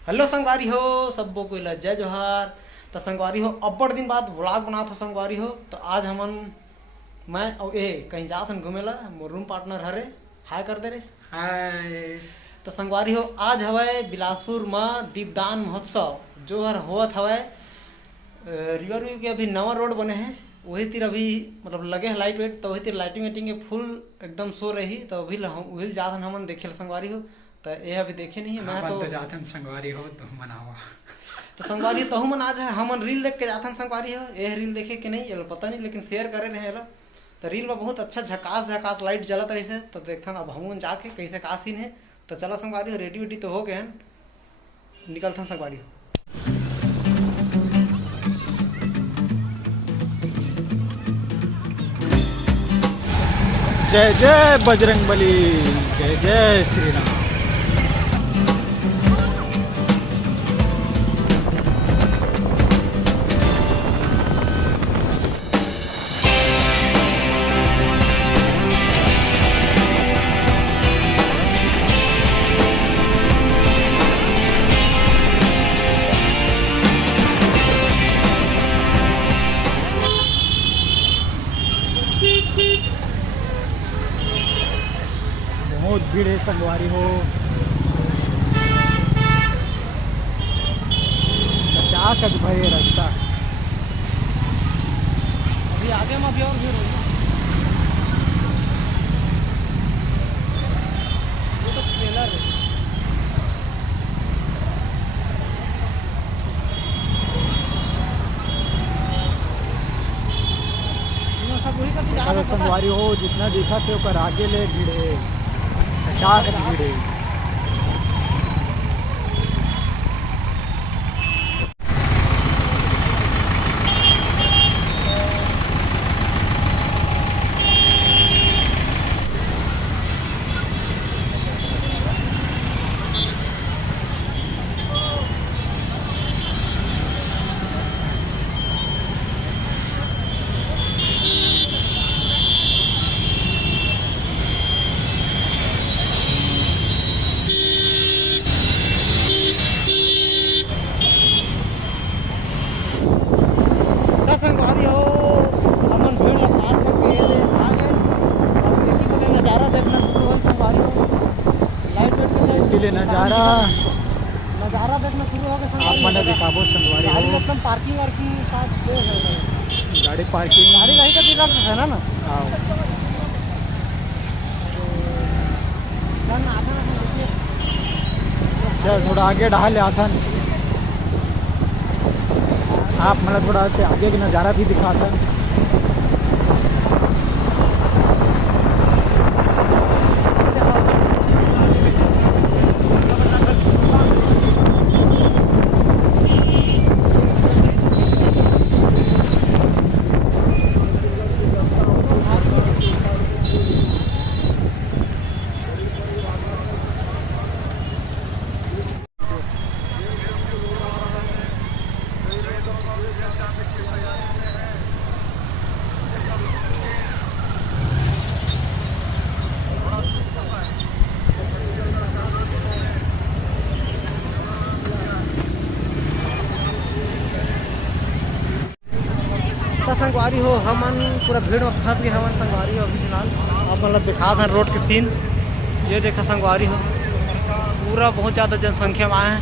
Hello संगवारी हो, सबको कोई जय जोहार। तो संगवारी हो अब्बड़ दिन बाद व्लॉग बना था संगवारी हो। तो आज हमन मैं और ए कहीं जात हन घूमेला, मोर रूम पार्टनर हरे। हाय कर दे रे। हाय। तो संगवारी हो आज हवय बिलासपुर में दीपदान महोत्सव जो हर होवत हवय। रिवर व्यू के अभी नवा रोड बने हैं, वही तीर अभी मतलब लगे है लाइट वेट। तो वही तीर लाइटिंग वाइटिंग के फुल एकदम सो रही। तो वही जात हन हमन देखे संगवारी हो। तो ये अभी देखे नहीं है मैं तो जातन संगवारी हो तो मनावा। तो संगवारी तहु मन आज है हमन रील देख के जाथन संगवारी हो। ये रील देखे कि नहीं ये पता नहीं, लेकिन शेयर करे रहे ये। तो रील में बहुत अच्छा झकास झकास लाइट जलत रही से। तो देखथन अब हम जाके कैसे का सीन है। तो चलो संगवारी हो, रेडी वेडी तो हो गए हैं, निकलथन संगवारी हो। जय जय बजरंगबली, जय जय श्री राम। बहुत भीड़ है संगवारी हो। क्या कद भाई रास्ता अभी आगे में भी और भीड़ होगी। ये तो ट्रेलर है। संगवारी हो जितना देखा थे ओकर आगे ले भीड़ है, चार भीड़ है। संगवारी हो हमन भीड़ ला पार करके ये आ गए। अब देखी बोले नज़ारा देखना शुरू हो संगवारी हो। लाइट वेट के लिए नज़ारा देखना शुरू हो गया। आप मैंने दिखाबो संगवारी गाड़ी हो। एकदम पार्किंग वार्किंग साथ दे है। गाड़ी पार्किंग गाड़ी रही तो दिखा है ना ना। आओ चल थोड़ा आगे ढाल ले आसान। आप मतलब थोड़ा से आगे का नज़ारा भी दिखा था। संगवारी हो हमन पूरा भीड़ में फंस गए हमन संगवारी हो। अभी फिलहाल अब मतलब दिखा था रोड के सीन। ये देखा संगवारी हो पूरा बहुत ज़्यादा जनसंख्या में आए हैं।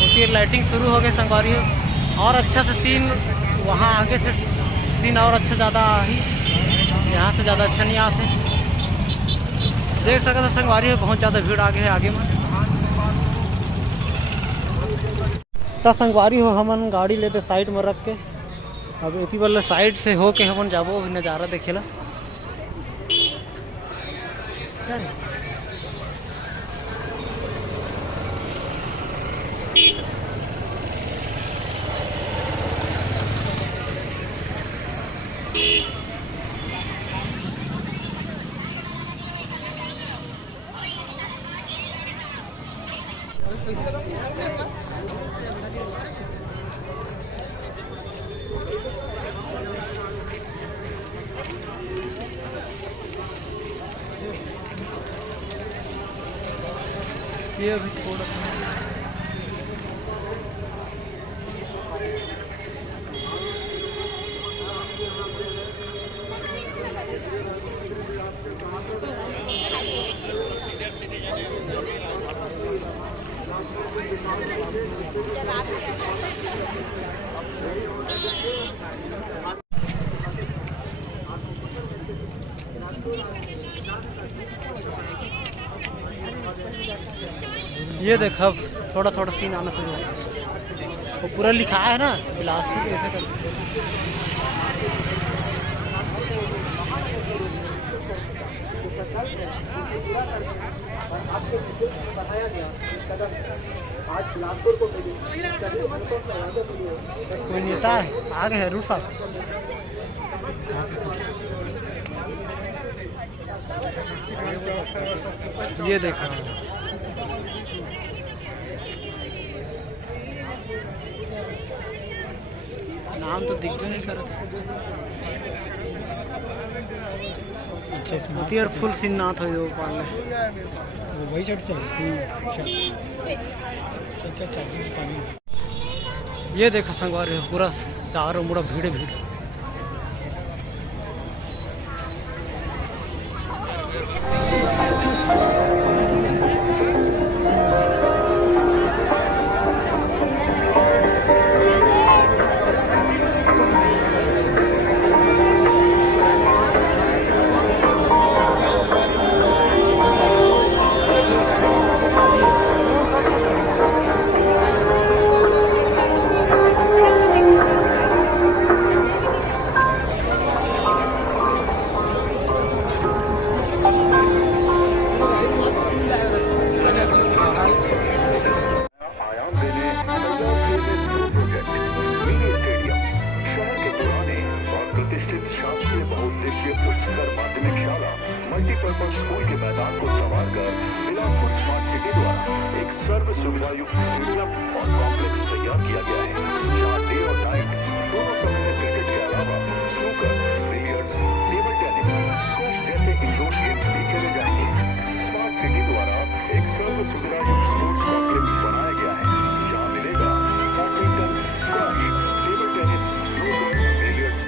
होती लाइटिंग शुरू हो गई संगवारी हो। और अच्छा से सीन वहाँ आगे से सीन और अच्छा ज़्यादा ही, यहाँ से ज़्यादा अच्छा नहीं आते। देख सकते था संगवारी हो बहुत ज़्यादा भीड़ आगे है आगे में। तो संगवारी हो हमन गाड़ी लेते साइड में रख के अब इसी वाले साइड से हो के हमन जाबो नज़ारा देखेला। चल ये अभी थोड़ा सा ये देख अब थोड़ा थोड़ा सीन आना शुरू हुआ। वो पूरा लिखा है ना बिलासपुर ऐसे कर। कोई नेता है आगे है रूट साहब। ये देखा नाम तो दिख भी नहीं कर अच्छा यार फुल सीन ना था जो पाल वो वही चढ़ अच्छा ये देखा संगवार है पूरा चारों मुड़ा भीड़ भीड़। शासकीय बहुउद्देशीय उच्चतर माध्यमिक शाला मल्टीपर्पज स्कूल के मैदान को संवार कर बिलासपुर स्मार्ट सिटी द्वारा एक सर्व सुविधा युक्त स्टेडियम और कॉम्प्लेक्स तैयार किया गया है, जहाँ डे और नाइट दोनों समय में क्रिकेट के अलावा snooker, billiards, table tennis, squash जैसे इंडोर गेम्स भी खेले जाएंगे। स्मार्ट सिटी द्वारा एक सर्व सुविधा युक्त स्पोर्ट्स कॉम्प्लेक्स बनाया गया है, जहाँ मिलेगा badminton, squash, table tennis, snooker, billiards.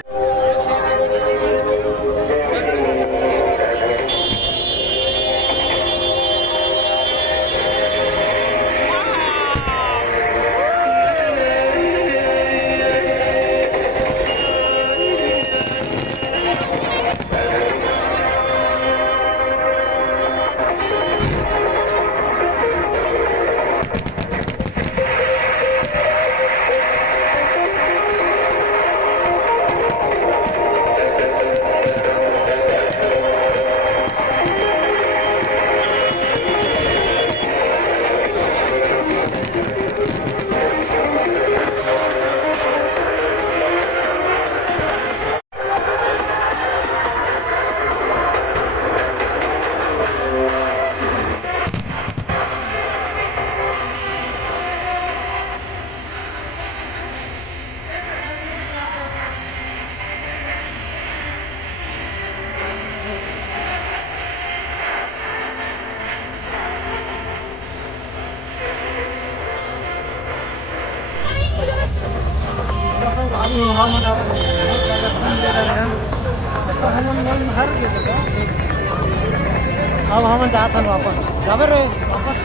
अब हम जाते हैं वापस जाबे रे वापस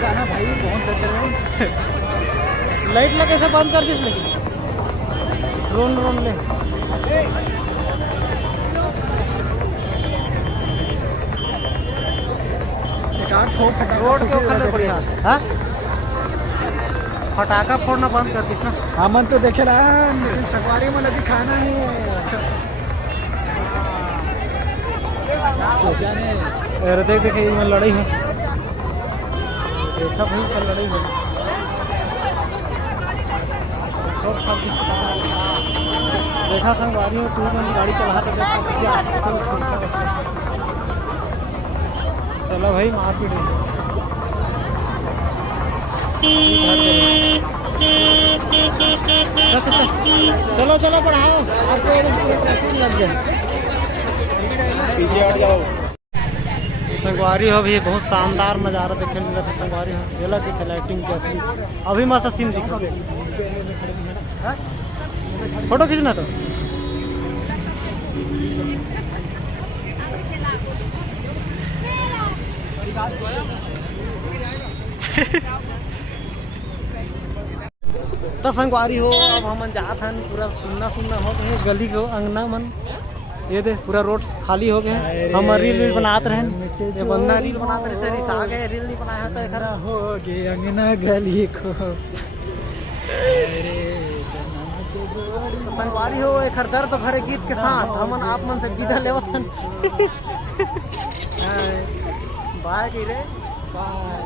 जाना भाई बहुत बेहतर है। लाइट लगे से बंद कर दिस लेकिन रोन रोन ले रोड के ऊपर बढ़िया हाँ फटाका फोड़ना बंद कर दिस ना। हमन तो देखे रहा लेकिन सवारी में दिखाना है अरे देख देखे इनमें लड़ाई है देखा भाई कल लड़ाई है देखा संगवारी हो तू मैंने गाड़ी चला तो देखा पीछे चलो भाई मारपीट चलो चलो बढ़ाओ आपको लग गया पीछे हट जाओ। संगवारी हो भी बहुत शानदार नज़ारा देखने मिला था। संगवारी हो ये लग के लाइटिंग के असली अभी मस्त सीन दिखा। फोटो खींचना तो तो संगवारी हो अब हम जात हन पूरा सुनना हो गए गली को अंगना मन ये दे पूरा रोड खाली हो गए। हम रील बनाते रहे ये बंदा रील बनाते रहे सर इस आ गए रील नहीं बनाया तो खरा हो गए अंगना गली को। तो संगवारी हो एक दर्द भरे गीत के साथ हमन आप मन से विदा लेवत हन। बाय गिरे बाय।